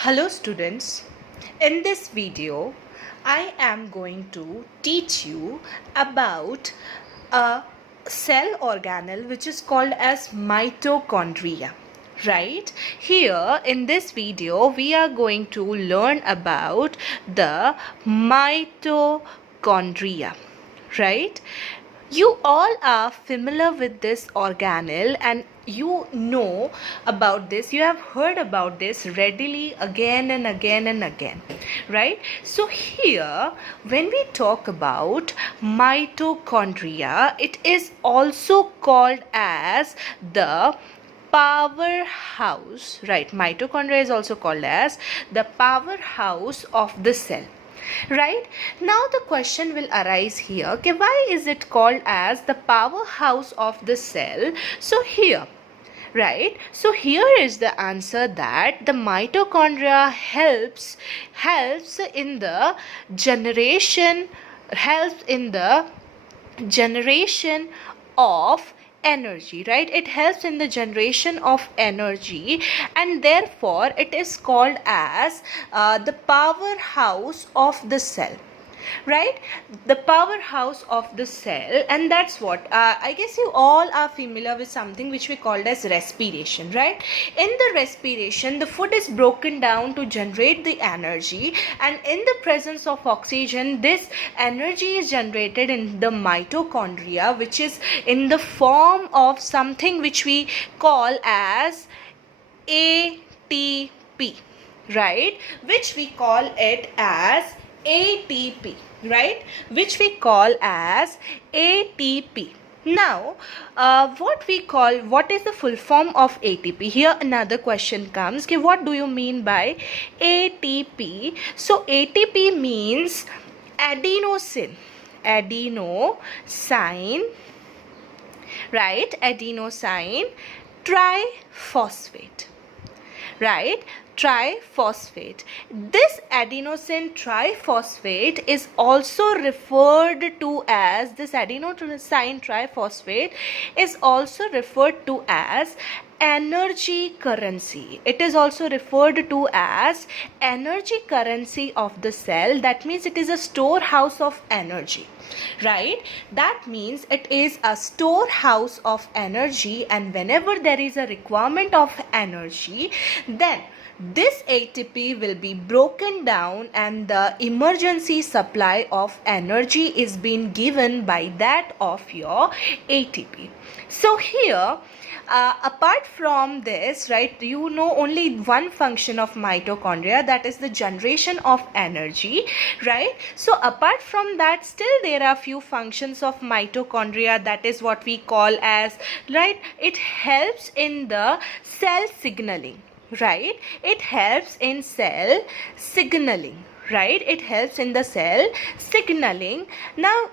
Hello students, in this video I am going to teach you about a cell organelle which is called as mitochondria. Right? Here in this video we are going to learn about the mitochondria. Right? You all are familiar with this organelle and you know about this, you have heard about this readily again and again and again, right? So here when we talk about mitochondria, it is also called as the powerhouse, right? Mitochondria is also called as the powerhouse of the cell. Right? Now the question will arise here, okay, why is it called as the powerhouse of the cell? So here, right, so here is the answer, that the mitochondria helps in the generation of energy, right? It helps in the generation of energy, and therefore it is called as the powerhouse of the cell, right? The powerhouse of the cell. And that's what I guess you all are familiar with something which we called as respiration, right? In the respiration, the food is broken down to generate the energy, and in the presence of oxygen, this energy is generated in the mitochondria, which is in the form of something which we call as ATP, right? Which we call it as ATP, right? Which we call as ATP. Now, what is the full form of ATP? Here another question comes, okay, what do you mean by ATP? So ATP means adenosine, right? Adenosine triphosphate, right? Triphosphate. This adenosine triphosphate is also referred to as energy currency. It is also referred to as energy currency of the cell. That means it is a storehouse of energy, right? That means it is a storehouse of energy, and whenever there is a requirement of energy, then this ATP will be broken down and the emergency supply of energy is being given by that of your ATP. So here, apart from this, right, you know only one function of mitochondria, that is the generation of energy, right? So apart from that, still there are few functions of mitochondria, that is what we call as, right, it helps in the cell signaling, right? It helps in cell signaling, right? It helps in the cell signaling. Now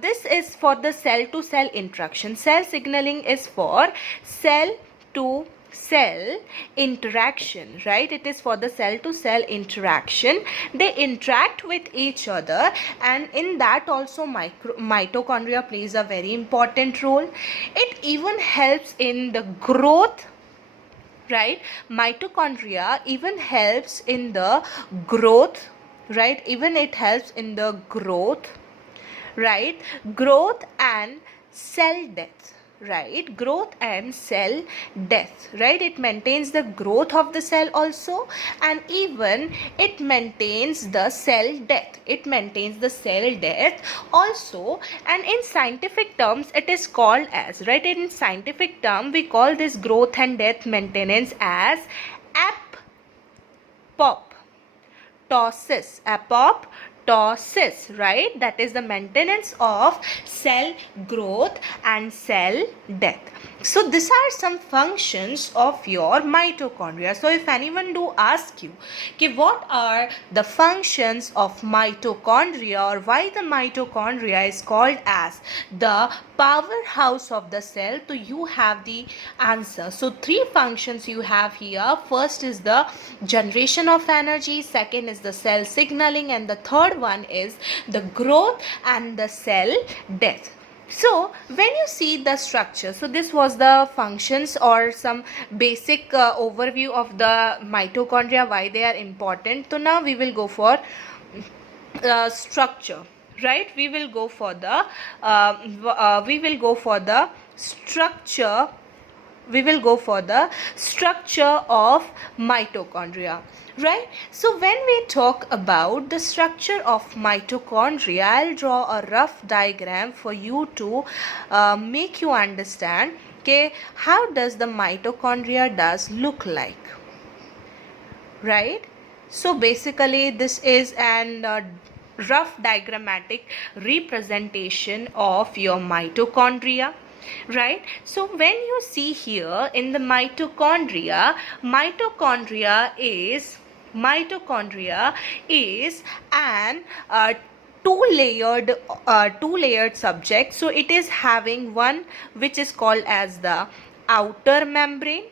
this is for the cell to cell interaction. Cell signaling is for cell to cell interaction, right? It is for the cell to cell interaction. They interact with each other, and in that also mitochondria plays a very important role. It even helps in the growth, right? Mitochondria even helps in the growth, right? Even it helps in the growth, right? Growth and cell death, right? Growth and cell death, right? It maintains the growth of the cell also, and even it maintains the cell death. It maintains the cell death also. And in scientific terms it is called as, right, in scientific term we call this growth and death maintenance as apoptosis, right? That is the maintenance of cell growth and cell death. So these are some functions of your mitochondria. So if anyone do ask you, okay, what are the functions of mitochondria, or why the mitochondria is called as the powerhouse of the cell, so you have the answer. So three functions you have here. First is the generation of energy, second is the cell signaling, and the third one is the growth and the cell death. So when you see the structure, so this was the functions or some basic overview of the mitochondria, why they are important. So now we will go for structure, right? We will go for the structure. We will go for the structure of mitochondria, right? So when we talk about the structure of mitochondria, I'll draw a rough diagram for you to make you understand, okay, how does the mitochondria does look like, right? So basically this is an rough diagrammatic representation of your mitochondria, right? So when you see here in the mitochondria is an two layered subject. So it is having one which is called as the outer membrane,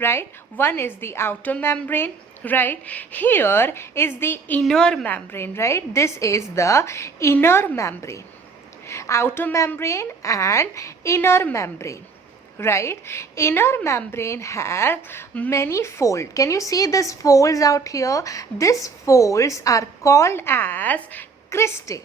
right? One is the outer membrane, right? Here is the inner membrane, right? This is the inner membrane, outer membrane and inner membrane, right? Inner membrane has many folds. Can you see this folds out here? These folds are called as cristae,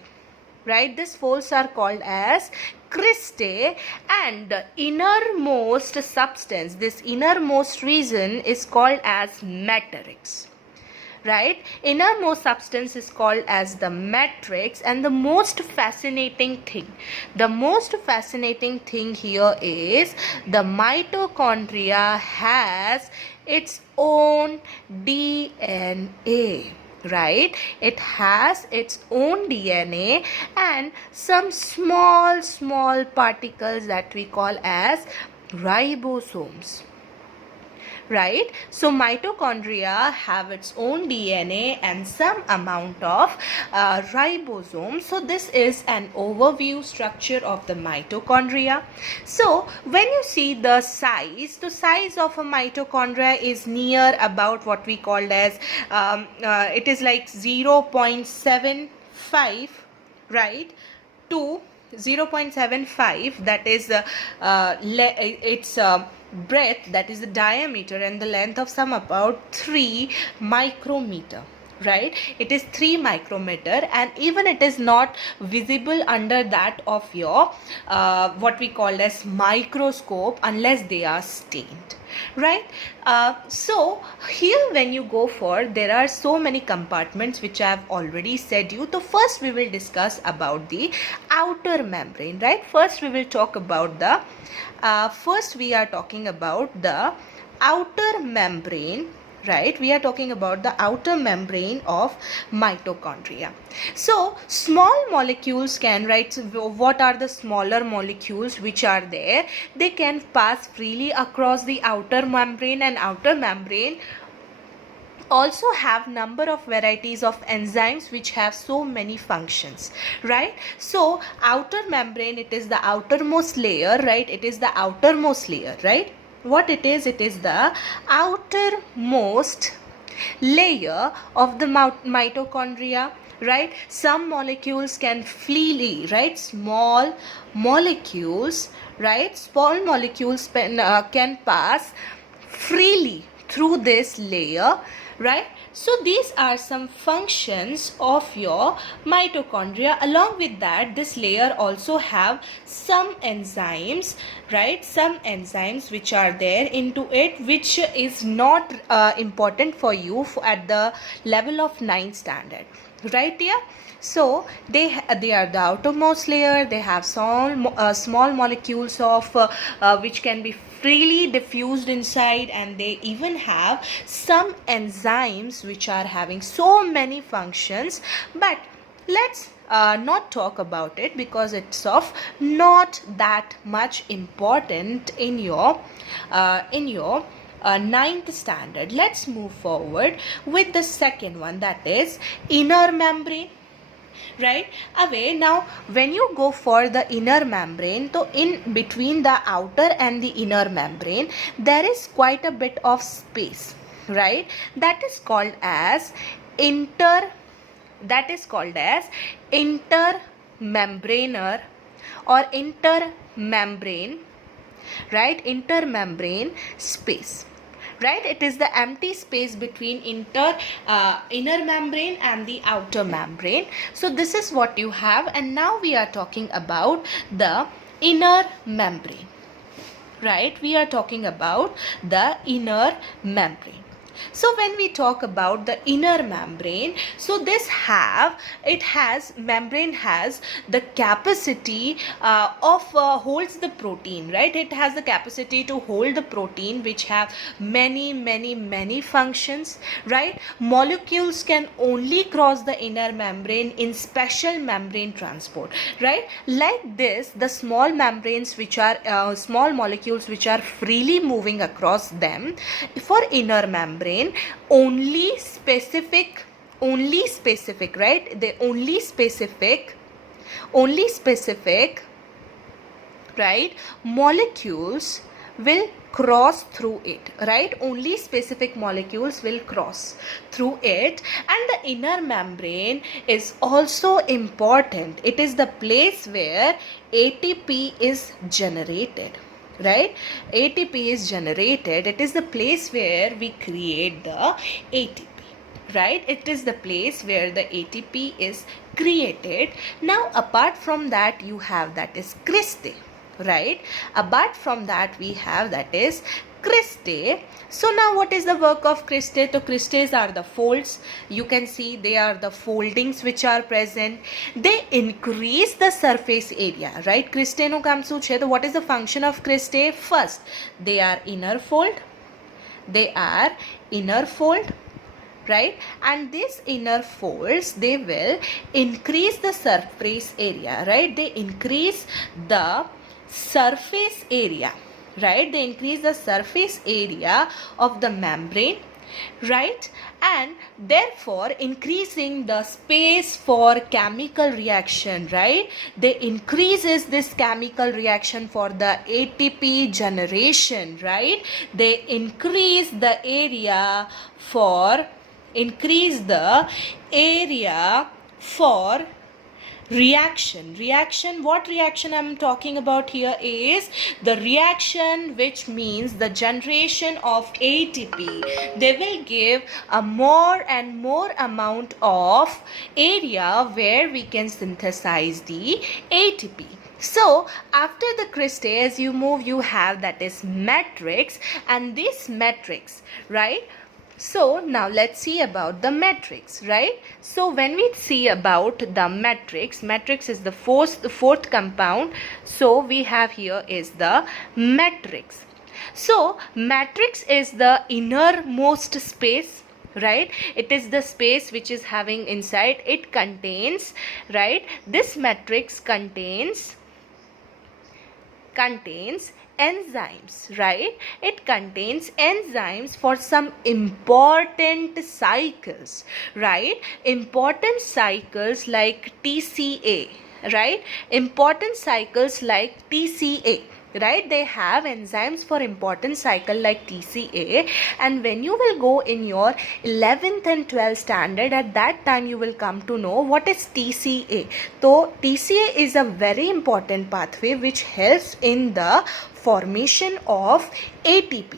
right? These folds are called as cristae, and the innermost substance, this innermost region is called as matrix, right? Innermost substance is called as the matrix. And the most fascinating thing here is the mitochondria has its own DNA, right? It has its own DNA and some small particles that we call as ribosomes, right? So mitochondria have its own DNA and some amount of ribosomes. So this is an overview structure of the mitochondria. So when you see the size of a mitochondria is near about what we called as it is like 0.75, right, to 0.75, that is its breadth, that is the diameter, and the length of some about 3 micrometer, right? It is 3 micrometer, and even it is not visible under that of your what we call as microscope unless they are stained, right? So here when you go for, there are so many compartments which I have already said you. So first we will discuss about the outer membrane, right? First we will talk about the first we are talking about the outer membrane, right? We are talking about the outer membrane of mitochondria. So small molecules can, right? What are the smaller molecules which are there? They can pass freely across the outer membrane, and outer membrane also have number of varieties of enzymes which have so many functions, right? So outer membrane, it is the outermost layer, right? It is the outermost layer, right? What it is the outermost layer of the mitochondria, right? Some molecules can freely, right? Small molecules can pass freely through this layer, right? So these are some functions of your mitochondria. Along with that, this layer also have some enzymes, right? Some enzymes which are there into it, which is not important for you at the level of 9th standard, right? Yeah. So they are the outermost layer. They have small molecules of which can be freely diffused inside, and they even have some enzymes which are having so many functions. But let's not talk about it because it's of not that much important in your 9th standard. Let's move forward with the second one, that is inner membrane, right? Away. Now when you go for the inner membrane, so in between the outer and the inner membrane there is quite a bit of space, right? That is called as intermembranar, or intermembrane, right? Intermembrane space, right? It is the empty space between inner membrane and the outer membrane. So this is what you have, and now we are talking about the inner membrane, right? We are talking about the inner membrane. So when we talk about the inner membrane, so membrane has the capacity of holds the protein, right? It has the capacity to hold the protein, which have many functions, right? Molecules can only cross the inner membrane in special membrane transport, right? Like this, the small membranes which are small molecules which are freely moving across them, for inner membrane, only specific, right? They only specific, right, molecules will cross through it, right? Only specific molecules will cross through it. And the inner membrane is also important. It is the place where ATP is generated, right? ATP is generated. It is the place where we create the ATP, right? It is the place where the ATP is created. Now apart from that, you have that is cristae, right? Apart from that, we have that is cristae. So now what is the work of cristae? So cristae are the folds. You can see they are the foldings which are present. They increase the surface area, right? Cristae નું કામ શું છે? So what is the function of cristae? First, they are inner fold. They are inner fold, right? And these inner folds, they will increase the surface area, right? They increase the surface area, right? They increase the surface area of the membrane, right? And therefore increasing the space for chemical reaction, right? They increases this chemical reaction for the ATP generation, right? They increase the area for reaction. What reaction I'm talking about here is the reaction which means the generation of ATP. They will give a more and more amount of area where we can synthesize the ATP. So after the cristae, as you move, you have that is matrix, and this matrix, right? So now let's see about the matrix, right? So when we see about the matrix is the fourth compound. So we have here is the matrix. So matrix is the innermost space, right? It is the space which is having inside. It contains, right? This matrix contains enzymes, right? It contains enzymes for some important cycles, right? Important cycles like TCA, right? Important cycles like TCA, right? They have enzymes for important cycle like TCA. And when you will go in your 11th and 12th standard, at that time you will come to know what is TCA. So TCA is a very important pathway which helps in the formation of ATP,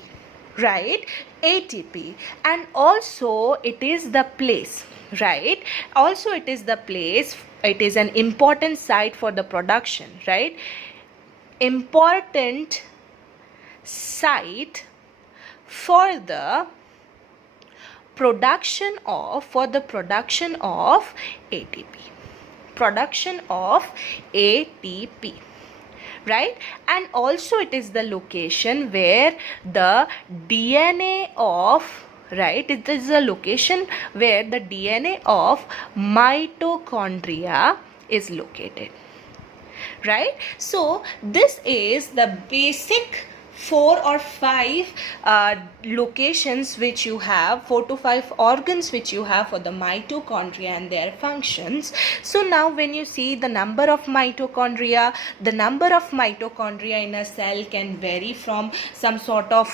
right? ATP. And also it is the place, right? Also it is the place, it is an important site for the production, right? Important site for the production of ATP, right? And also it is the location where the DNA of, right, it is a location where the DNA of mitochondria is located, right? So this is the basic 4 or 5 locations which you have, 4 to 5 organs which you have for the mitochondria and their functions. So now when you see the number of mitochondria in a cell can vary from some sort of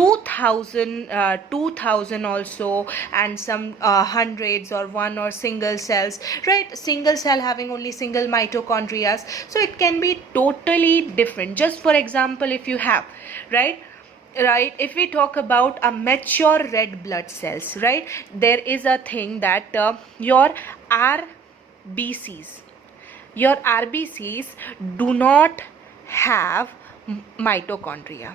2000 also, and some hundreds or one or single cells, right? Single cell having only single mitochondria, so it can be totally different. Just for example, if you have, right, if we talk about a mature red blood cells, right, there is a thing that your RBCs do not have mitochondria,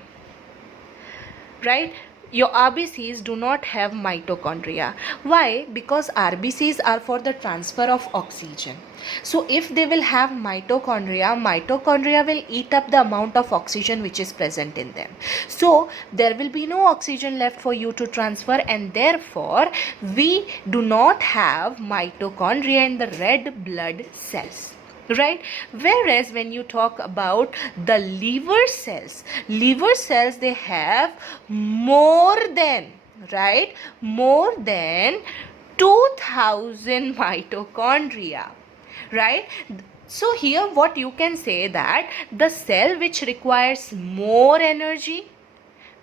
right? Your RBCs do not have mitochondria. Why? Because RBCs are for the transfer of oxygen. So if they will have mitochondria will eat up the amount of oxygen which is present in them. So there will be no oxygen left for you to transfer, and therefore we do not have mitochondria in the red blood cells, right? Whereas when you talk about the liver cells, they have more than, right, more than 2000 mitochondria, right? So here what you can say, that the cell which requires more energy,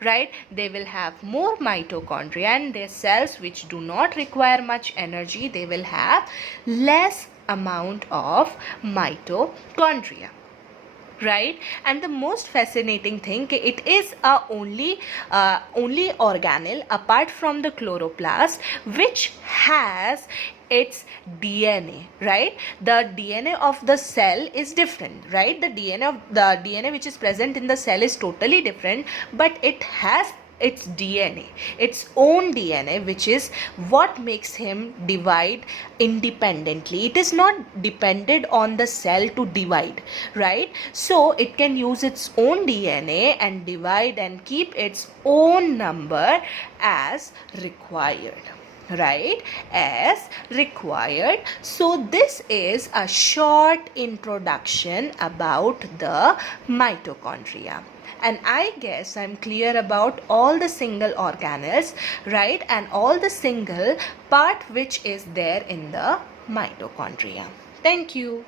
right, they will have more mitochondria, and the cells which do not require much energy, they will have less amount of mitochondria, right? And the most fascinating thing, it is a only organelle apart from the chloroplast which has its DNA, right? The DNA of the cell is different, right? The DNA which is present in the cell is totally different, but it has its DNA, its own DNA, which is what makes him divide independently. It is not dependent on the cell to divide, right? So it can use its own DNA and divide and keep its own number as required, right, as required. So this is a short introduction about the mitochondria, and I guess I'm clear about all the single organelles, right, and all the single part which is there in the mitochondria. Thank you.